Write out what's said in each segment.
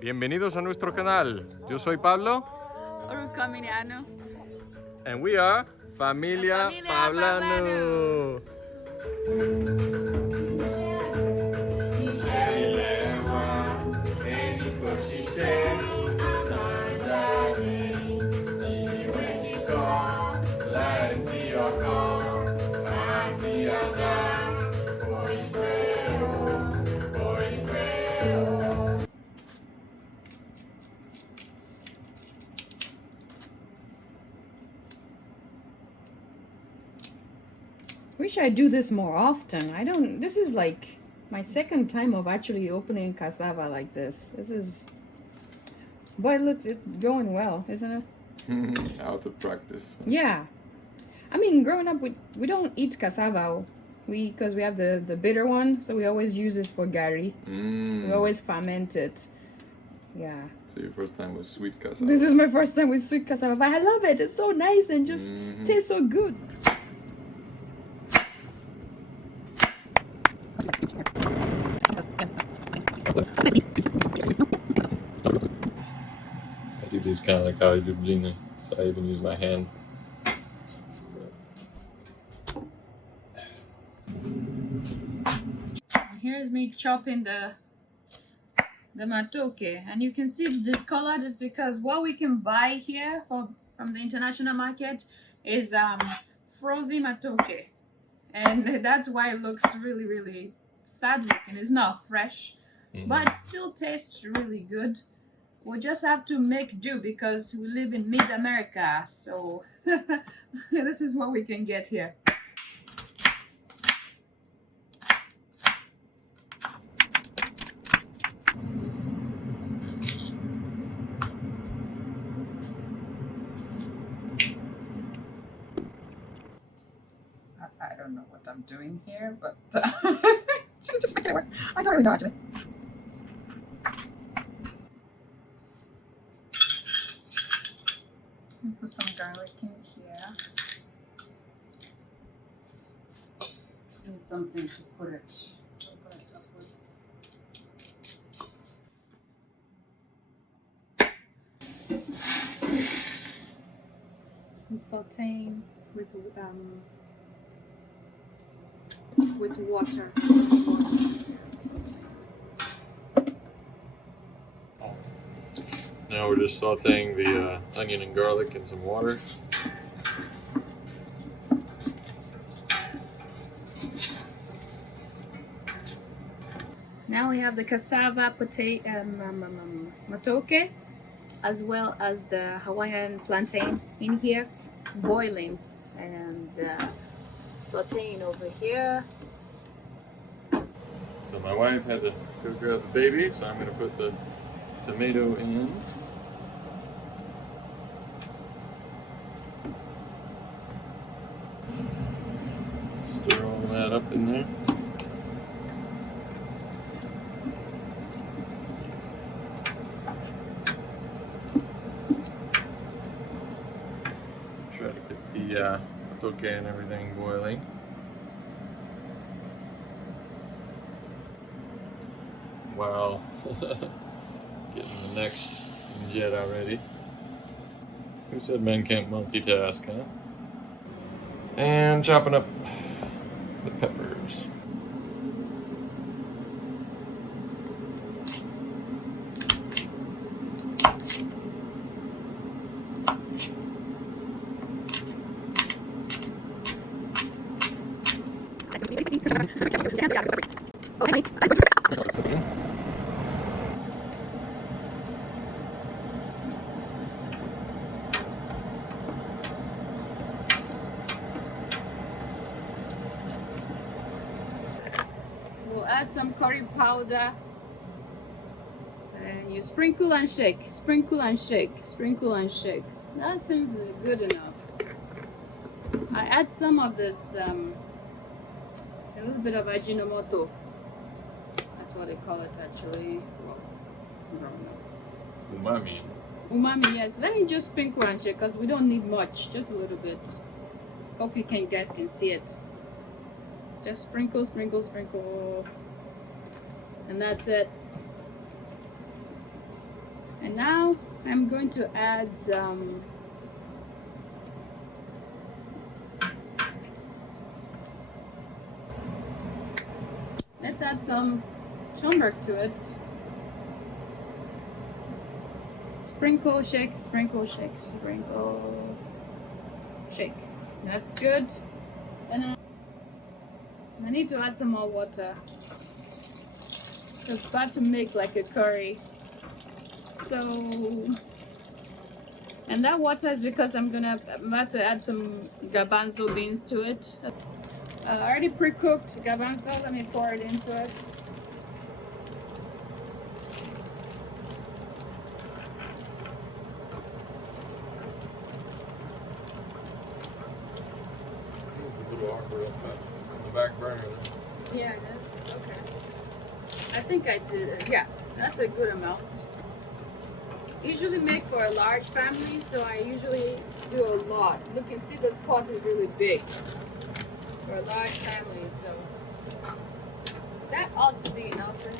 Bienvenidos a nuestro canal. Yo soy Pablo. And we are Familia Pablanu. Wish I do this more often. I don't. This is like my second time of actually opening cassava like this. This is. Boy, look, it's going well, isn't it? Out of practice. Yeah. I mean, growing up, we don't eat cassava. Because we have the bitter one, so we always use this for gari. We always ferment it. Yeah. So your first time was sweet cassava. This is my first time with sweet cassava, but I love it. It's so nice and just tastes so good. I do these kind of like how I do blini, so I even use my hand. Here's me chopping the matooke, and you can see it's discolored. Is because what we can buy here from the international market is frozen matooke, and that's why it looks really, really sad looking. It's not fresh, but it still tastes really good. We'll just have to make do because we live in mid-America, so this is what we can get here. I don't know what I'm doing here, but just make it work. I don't really know actually. Put some garlic in here. Need something to put it up with. I'm sauteing with water. Now we're just sauteing the onion and garlic in some water. Now we have the cassava, potato, matooke, as well as the Hawaiian plantain in here, boiling and sauteing over here. So my wife had to go grab the baby, so I'm going to put the tomato in. Stir all that up in there. Try to get the matooke and everything boiling. Wow. Getting the next injera ready. Who said men can't multitask, huh? And chopping up the peppers. We'll add some curry powder. And you sprinkle and shake, sprinkle and shake, sprinkle and shake. That seems good enough. I add some of this, a little bit of ajinomoto. That's what they call it actually. Well, I don't know. Umami. Umami, yes. Let me just sprinkle and shake because we don't need much, just a little bit. Hope you guys can see it. Just sprinkle, sprinkle, sprinkle. And that's it. And now I'm going to add let's add some turmeric to it. Sprinkle, shake, sprinkle, shake, sprinkle, shake. That's good. And I need to add some more water. It's about to make like a curry. So, and that water is because I'm about to add some garbanzo beans to it. Already pre-cooked garbanzo. Let me pour it into it. It's a little awkward on the back burner. Yeah, it is. Okay. I think I did it. Yeah, that's a good amount. Usually make for a large family, so I usually do a lot. Look and see, this pot is really big. It's for a large family, so that ought to be enough for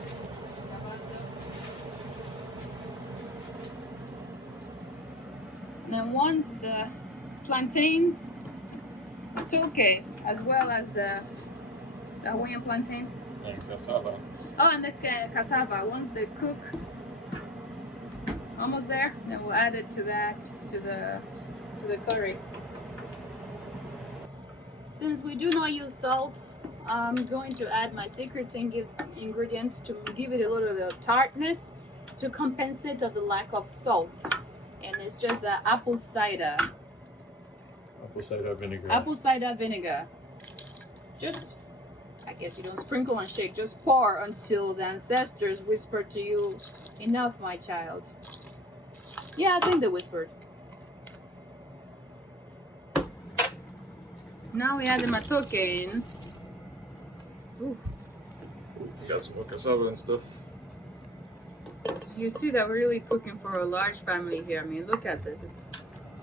now. Once the plantains, Matooke, as well as the Hawaiian plantain. And cassava. Oh, and the cassava. Once they cook, almost there, then we'll add it to the curry. Since we do not use salt, I'm going to add my secret ingredient to give it a little bit of tartness to compensate of the lack of salt. And it's just apple cider. Apple cider vinegar. Apple cider vinegar. Just, I guess you don't sprinkle and shake, just pour until the ancestors whisper to you, "Enough, my child." Yeah, I think they whispered. Now we add the matooke in. Ooh. We got some more cassava and stuff. You see that we're really cooking for a large family here. I mean, look at this.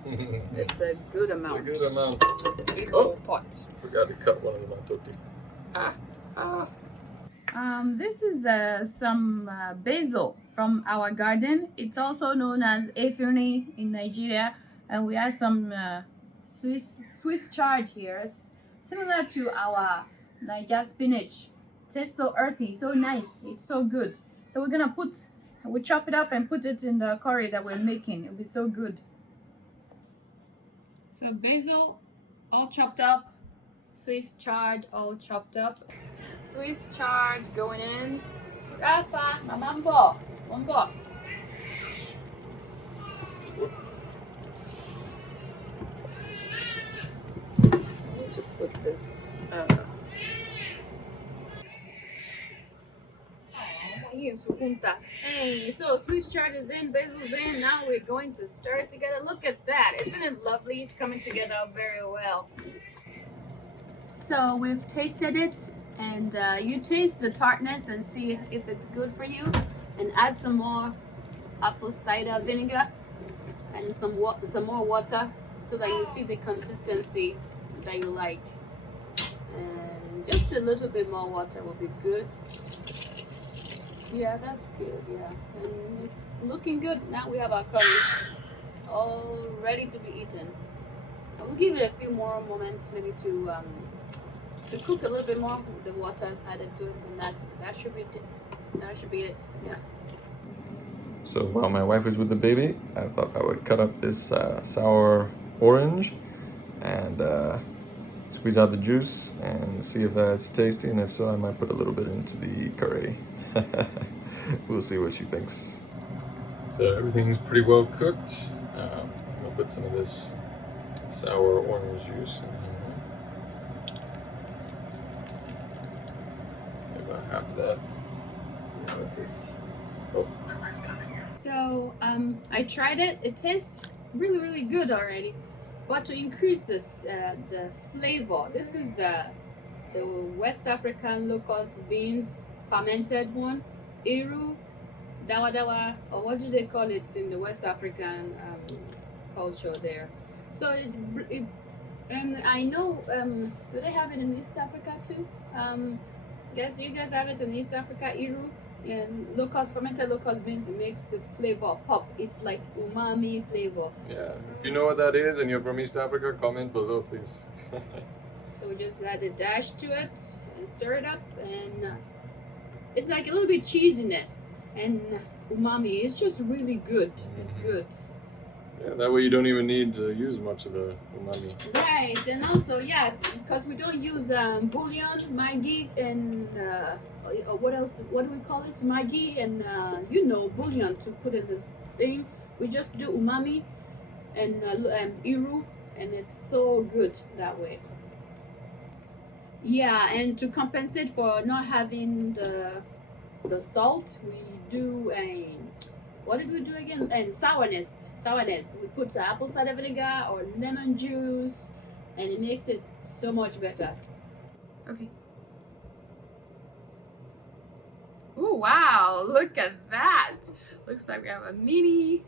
It's a good amount. It's a good amount. Big Oh, old pot. forgot to cut one of the matooke. This is some basil from our garden. It's also known as Efione in Nigeria, and we have some Swiss chard here. It's similar to our Niger spinach. Tastes so earthy, so nice. It's so good. So we chop it up and put it in the curry that we're making. It'll be so good. So basil, all chopped up. Swiss chard, all chopped up. Swiss chard going in. Rafa, mamambo, mambo. I need to put this. Hey, so Swiss chard is in, basil's in. Now we're going to stir it together. Look at that. Isn't it lovely? It's coming together very well. So we've tasted it, and you taste the tartness and see if it's good for you, and add some more apple cider vinegar and some more water so that you see the consistency that you like. And just a little bit more water will be good. Yeah, that's good. Yeah, and it's looking good. Now we have our curry all ready to be eaten. We'll give it a few more moments, maybe to cook a little bit more with the water added to it, and that should be it. Yeah. So while my wife was with the baby, I thought I would cut up this sour orange and squeeze out the juice and see if that's tasty, and if so, I might put a little bit into the curry. We'll see what she thinks. So everything's pretty well cooked. I'll put some of this sour orange juice in here. About half of that. See how it tastes. Oh, my wife's coming here. So I tried it. It tastes really, really good already. But to increase this the flavor, this is the West African locust beans, fermented one, Iru, dawa dawa, or what do they call it in the West African culture there? So and I know, do they have it in East Africa too? Do you guys have it in East Africa, Iru? And fermented locust beans, it makes the flavor pop. It's like umami flavor. Yeah. If you know what that is and you're from East Africa, comment below, please. So we just add a dash to it and stir it up, and it's like a little bit cheesiness and umami. It's just really good. It's good. Yeah, that way you don't even need to use much of the umami. Right, and also because we don't use bouillon, Maggi, and what else? What do we call it? Maggi and bouillon to put in this thing. We just do umami and iru, and it's so good that way. Yeah, and to compensate for not having the salt, we do what did we do again? And sourness. We put apple cider vinegar or lemon juice, and it makes it so much better. Okay. Oh wow, look at that. Looks like we have a mini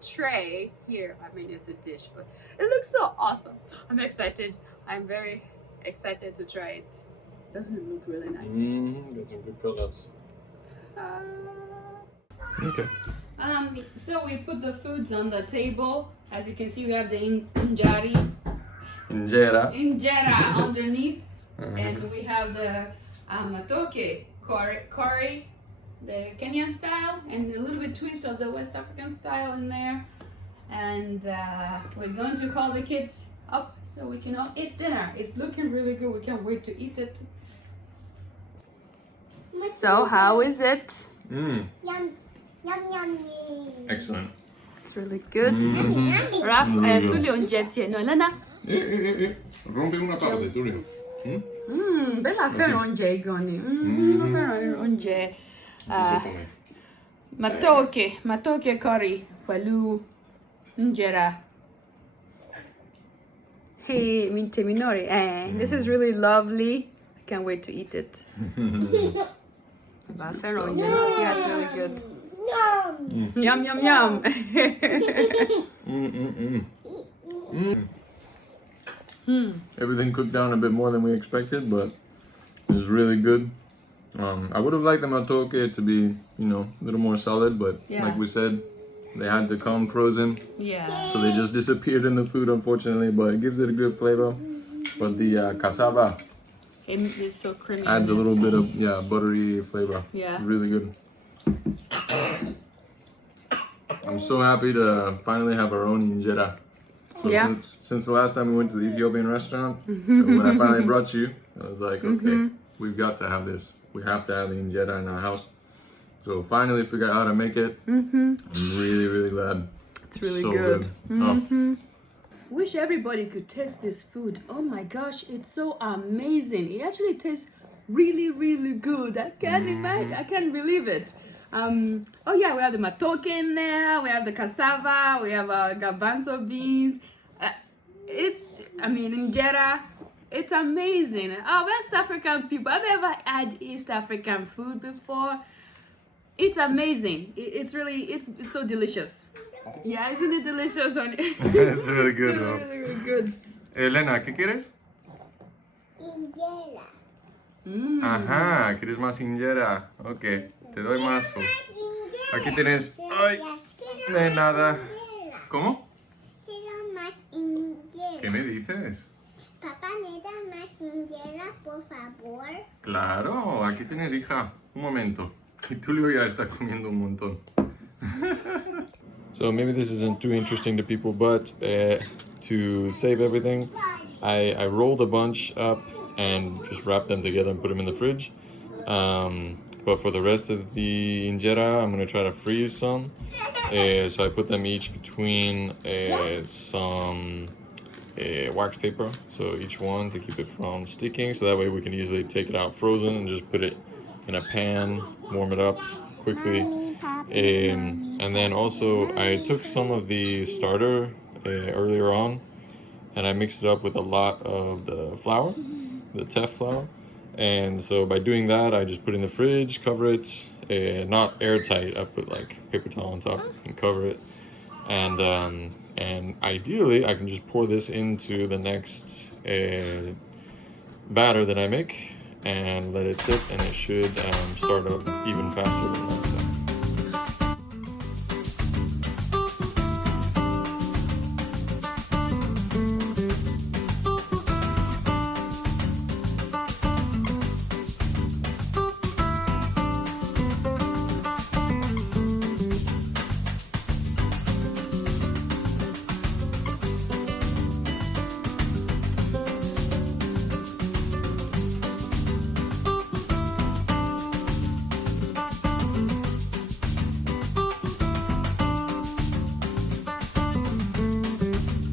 tray here. I mean, it's a dish, but it looks so awesome. I'm excited. I'm very excited to try it. Doesn't it look really nice? Got some good colors. Okay. So we put the foods on the table. As you can see, we have the Injera underneath, and we have the Matooke Curry, the Kenyan style, and a little bit twist of the West African style in there. And we're going to call the kids up so we can all eat dinner. It's looking really good. We can't wait to eat it. So how is it? Yum, yum, yum. Excellent. It's really good. Raf, Tulio injetti. No, Lena. Rompe una parte, Tulio. Bella feronje, Goni. Feronje. Matooke Curry, Palu, Injera. Hey, Minte Minori. This is really lovely. I can't wait to eat it. Yeah, it's really good. Yum, yum, yum. Everything cooked down a bit more than we expected, but it was really good. I would have liked the matooke to be, a little more solid, but like we said, they had to come frozen. Yeah. So they just disappeared in the food, unfortunately, but it gives it a good flavor. But the cassava It's so creamy. adds a little bit of buttery flavor. Yeah. Really good. I'm so happy to finally have our own injera. So since the last time we went to the Ethiopian restaurant, and when I finally brought you, I was like, okay, we've got to have this. We have to have the injera in our house. So finally figured out how to make it. I'm really, really glad. It's really so good. Oh. Wish everybody could taste this food. Oh my gosh, it's so amazing. It actually tastes really, really good. I can't imagine. I can't believe it. Oh yeah, we have the matooke in there. We have the cassava. We have garbanzo beans. Injera. It's amazing. Oh, West African people. I've never had East African food before. It's amazing. It's so delicious. Yeah, isn't it delicious? It's really good, bro. Really, really good. Elena, ¿qué quieres? Injera. Ajá, ¿quieres más injera? Ok, te doy más. Aquí tienes. Ay, de nada. ¿Cómo? Quiero más injera. ¿Qué me dices? Papá, ¿me da más injera, por favor? Claro, aquí tienes, hija. Un momento. Y Tulio ya está comiendo un montón. So maybe this isn't too interesting to people, but to save everything, I rolled a bunch up and just wrapped them together and put them in the fridge. But for the rest of the injera, I'm gonna try to freeze some. So I put them each between some wax paper, so each one to keep it from sticking, so that way we can easily take it out frozen and just put it in a pan, warm it up quickly. And then also I took some of the starter earlier on and I mixed it up with a lot of the flour, the teff flour. And so by doing that, I just put it in the fridge, cover it, not airtight. I put like paper towel on top and cover it. And ideally, I can just pour this into the next batter that I make, and let it sit, and it should start up even faster than that.